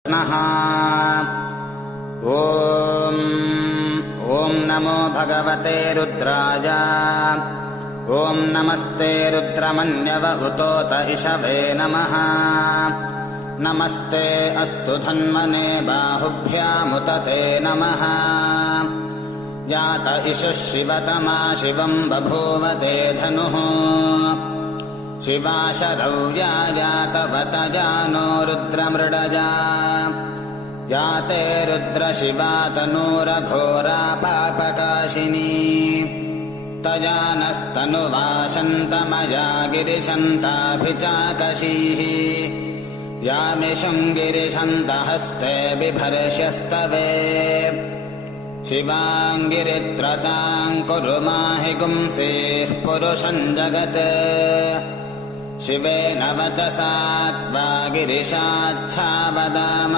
ॐ ॐ नमो भगवते रुद्राय। ॐ नमस्ते रुद्रमन्यव उतोत इषवे नमः। नमस्ते अस्तु धन्वने बाहुभ्यामुत ते नमः। जात इषः शिवतमा शिवम् बभूव ते धनुः शिवाशरौर्या जातवत जानो रुद्रमृडजा जाते रुद्रशिवा तनूरघोरा पापकाशिनी तजानस्तनुवासन्तमया गिरिशन्ताभिचाकशीः यामिषुङ्गिरिशन्तहस्ते बिभर्ष्यस्तवे। शिवाङ्गिरित्रताम् कुरु माहि गुंसेः पुरुषम् जगत् शिवेन वचसा त्वा गिरिशाच्छा वदाम